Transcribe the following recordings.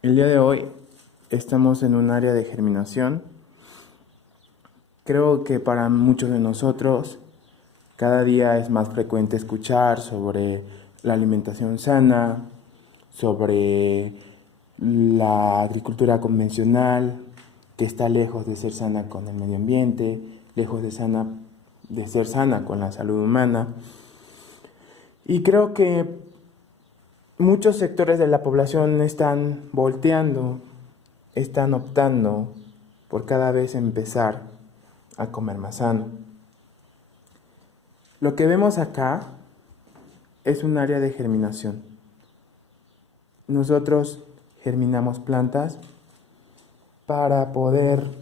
El día de hoy estamos en un área de germinación. Creo que para muchos de nosotros cada día es más frecuente escuchar sobre la alimentación sana, sobre la agricultura convencional, que está lejos de ser sana con el medio ambiente, lejos de ser sana con la salud humana. Y creo que muchos sectores de la población están volteando, están optando por cada vez empezar a comer más sano. Lo que vemos acá es un área de germinación. Nosotros germinamos plantas para poder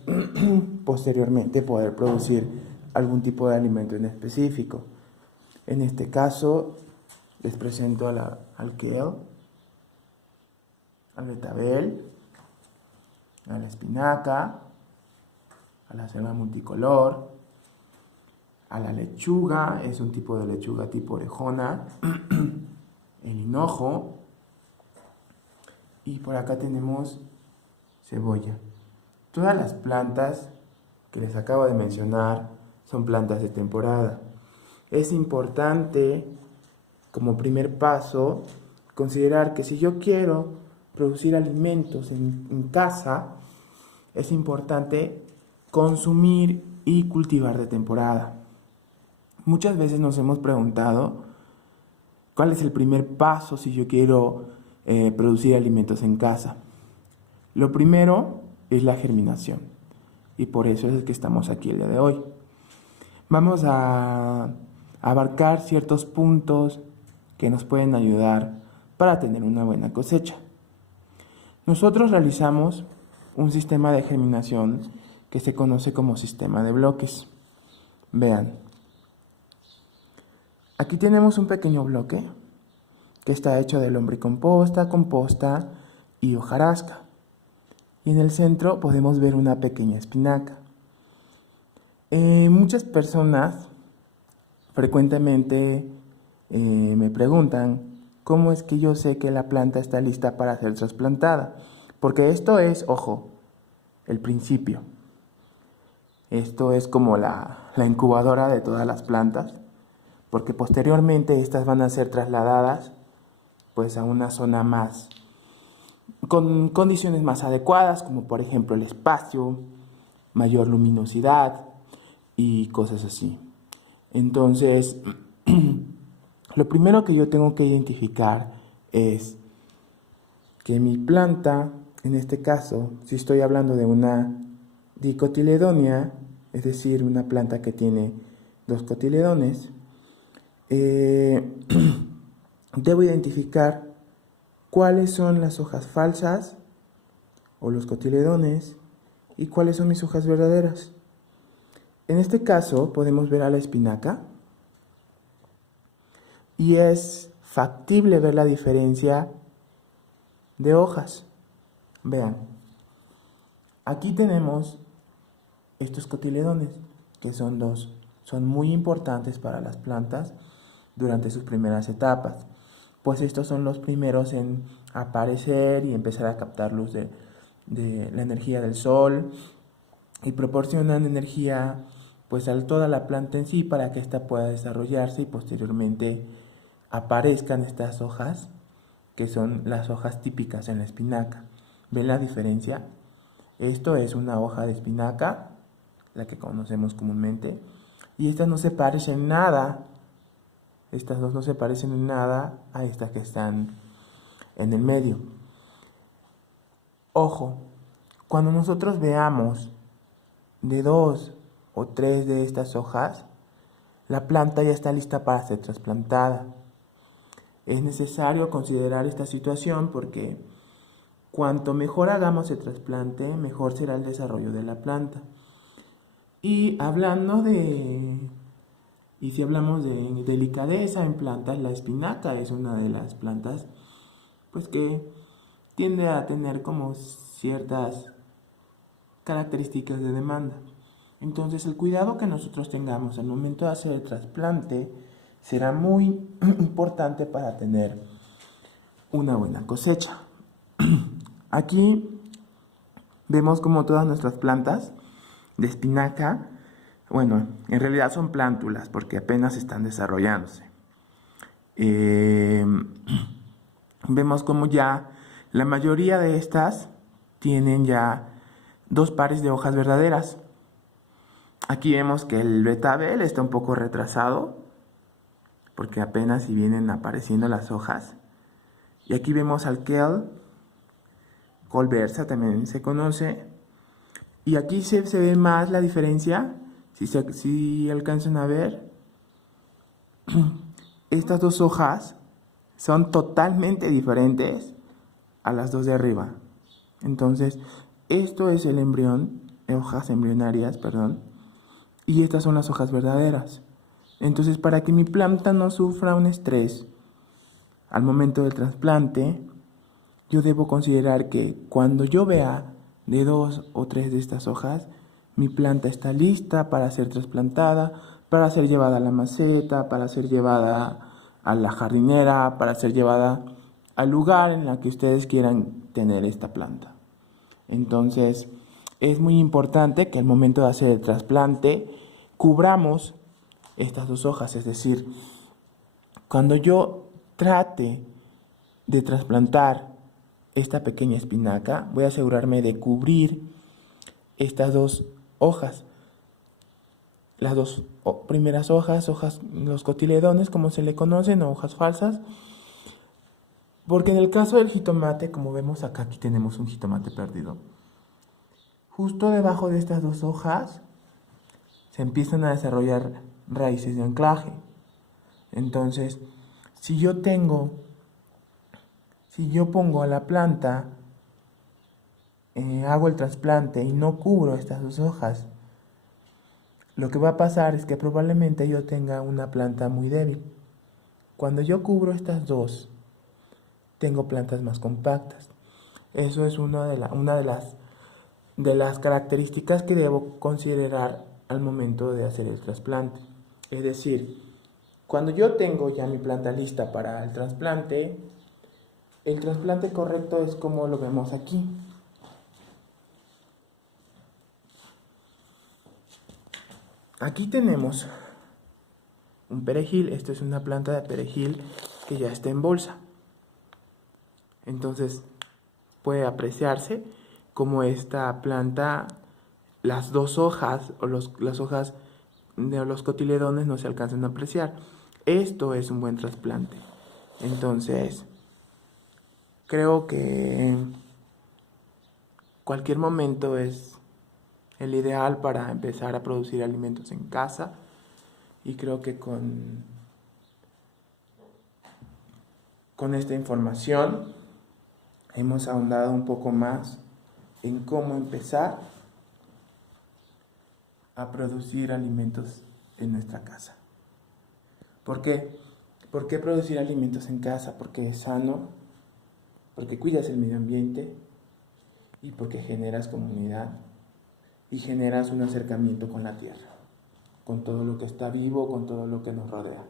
posteriormente poder producir algún tipo de alimento en específico. En este caso les presento al kale, al betabel, a la espinaca, a la selva multicolor, a la lechuga, es un tipo de lechuga tipo orejona, el hinojo, y por acá tenemos cebolla. Todas las plantas que les acabo de mencionar son plantas de temporada. Es importante, como primer paso, considerar que si yo quiero producir alimentos en casa, es importante consumir y cultivar de temporada. Muchas veces nos hemos preguntado cuál es el primer paso si yo quiero producir alimentos en casa. Lo primero es la germinación y por eso es que estamos aquí el día de hoy. Vamos a abarcar ciertos puntos que nos pueden ayudar para tener una buena cosecha. Nosotros realizamos un sistema de germinación que se conoce como sistema de bloques. Vean, aquí tenemos un pequeño bloque que está hecho de lombricomposta, composta y hojarasca. Y en el centro podemos ver una pequeña espinaca. Muchas personas frecuentemente me preguntan cómo es que yo sé que la planta está lista para ser trasplantada. Porque esto es, ojo, el principio. Esto es como la incubadora de todas las plantas, porque posteriormente estas van a ser trasladadas pues a una zona más con condiciones más adecuadas, como por ejemplo el espacio, mayor luminosidad y cosas así. Entonces, lo primero que yo tengo que identificar es que mi planta, en este caso, si estoy hablando de una dicotiledonia, es decir, una planta que tiene dos cotiledones, debo identificar cuáles son las hojas falsas o los cotiledones y cuáles son mis hojas verdaderas. En este caso podemos ver a la espinaca y es factible ver la diferencia de hojas. Vean, aquí tenemos estos cotiledones, que son dos, son muy importantes para las plantas durante sus primeras etapas, pues estos son los primeros en aparecer y empezar a captar luz de la energía del sol y proporcionan energía pues a toda la planta en sí para que ésta pueda desarrollarse y posteriormente aparezcan estas hojas que son las hojas típicas en la espinaca. ¿Ven la diferencia? Esto es una hoja de espinaca, la que conocemos comúnmente, y estas no se parecen en nada, estas dos no se parecen en nada a estas que están en el medio. Ojo, cuando nosotros veamos de dos o tres de estas hojas, la planta ya está lista para ser trasplantada. Es necesario considerar esta situación porque cuanto mejor hagamos el trasplante, mejor será el desarrollo de la planta. Y si hablamos de delicadeza en plantas, la espinaca es una de las plantas pues que tiende a tener como ciertas características de demanda. Entonces el cuidado que nosotros tengamos al momento de hacer el trasplante será muy importante para tener una buena cosecha. Aquí vemos como todas nuestras plantas de espinaca, bueno, en realidad son plántulas porque apenas están desarrollándose. Vemos como ya la mayoría de estas tienen ya 2 pares de hojas verdaderas. Aquí vemos que el betabel está un poco retrasado porque apenas si vienen apareciendo las hojas. Y aquí vemos al Kel, Col Versa también se conoce. Y aquí se ve más la diferencia, si alcanzan a ver. Estas 2 hojas son totalmente diferentes a las 2 de arriba. Entonces, esto es el embrión, hojas embrionarias, perdón. Y estas son las hojas verdaderas. Entonces, para que mi planta no sufra un estrés al momento del trasplante, yo debo considerar que cuando yo vea de 2 o 3 de estas hojas, mi planta está lista para ser trasplantada, para ser llevada a la maceta, para ser llevada a la jardinera, para ser llevada al lugar en el que ustedes quieran tener esta planta. Entonces, es muy importante que al momento de hacer el trasplante cubramos estas 2 hojas, es decir, cuando yo trate de trasplantar esta pequeña espinaca, voy a asegurarme de cubrir estas 2 hojas. Las 2 primeras hojas, los cotiledones, como se le conocen, o hojas falsas. Porque en el caso del jitomate, como vemos acá, aquí tenemos un jitomate perdido. Justo debajo de estas 2 hojas se empiezan a desarrollar raíces de anclaje. Entonces, si yo pongo a la planta, hago el trasplante y no cubro estas 2 hojas, lo que va a pasar es que probablemente yo tenga una planta muy débil. Cuando yo cubro estas 2, tengo plantas más compactas. Eso es una de las características que debo considerar al momento de hacer el trasplante. Es decir, cuando yo tengo ya mi planta lista para el trasplante correcto es como lo vemos aquí. Aquí tenemos un perejil. Esto es una planta de perejil que ya está en bolsa. Entonces puede apreciarse como esta planta, las 2 hojas o las hojas de los cotiledones no se alcanzan a apreciar. Esto es un buen trasplante. Entonces, creo que cualquier momento es el ideal para empezar a producir alimentos en casa, y creo que con esta información hemos ahondado un poco más en cómo empezar a producir alimentos en nuestra casa. ¿Por qué? ¿Por qué producir alimentos en casa? Porque es sano, porque cuidas el medio ambiente y porque generas comunidad y generas un acercamiento con la tierra, con todo lo que está vivo, con todo lo que nos rodea.